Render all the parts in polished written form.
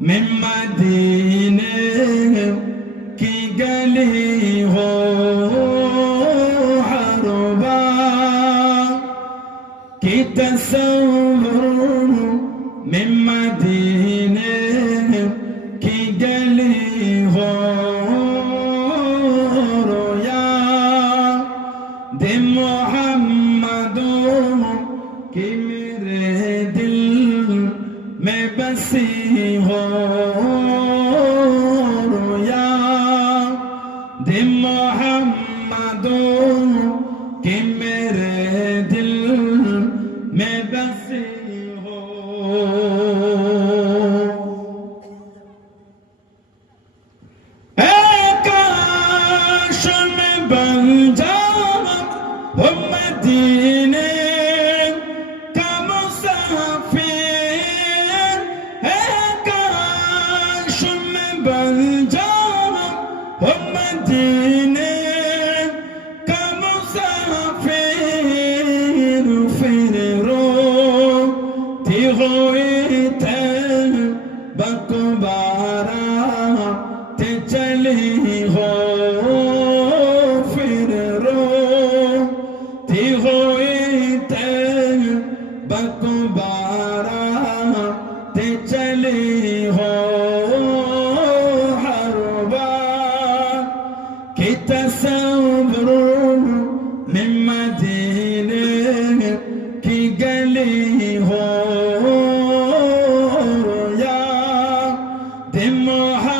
من مدينة की गली हो हरबा की तस्वुर में मदीने की गली हो रोया दे मोहम्मदों की मेरे दिल में बसी हो दे मोहम्मदों के मेरे दिल में बसी हो काश में बन जाऊं हो मदीने का मुसाफिर काश में बन जाऊं हो मदीने बकबारा ते चली हो फिर रो थी होई ते बकबारा ते चली हो हर बार की तस्वुर में मदीने की गली हो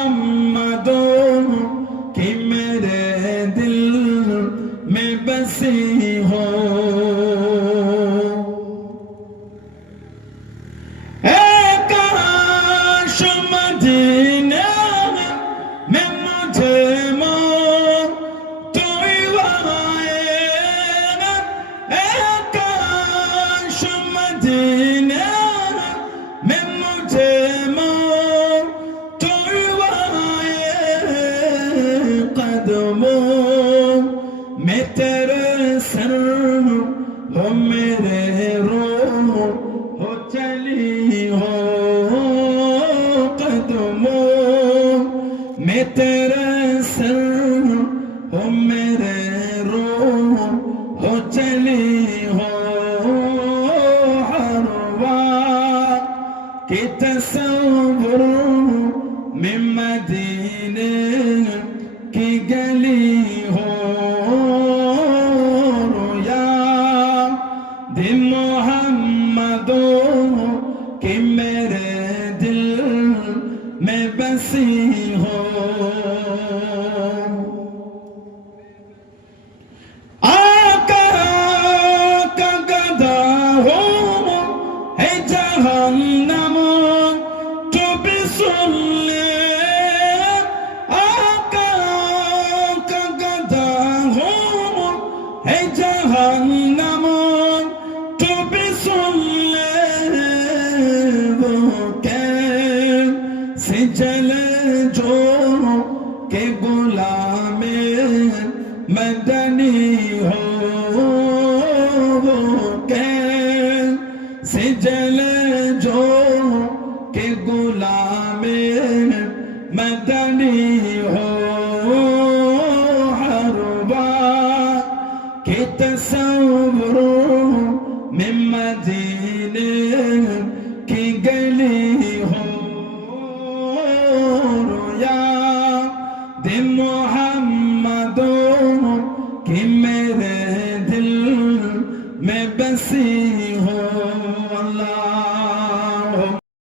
मोहम्मदों की मेरे दिल में बसी हो काश मदीने में मुझे तो काश मदीने में मुझे मैं तेरे सर हो मेरे रो हो चली हो कदमों मैं तेरे सर हो मेरे रो हो चली हो हर बार की तस्वुर में मदीने की गली हो रोया दे मोहम्मदों की मेरे दिल में बसी हो आका का गदा हो है जहन्नम तो भी सुन ले जहन्नम तो भी सुन ले वो कैसे जले जो के गुलामे मदनी हो वो कैसे जले जो के गुलामे मदनी हो के तस्वुर में मदीने की गली हो रोया दे मोहम्मदों की मेरे दिल में बसी हो अल्लाह।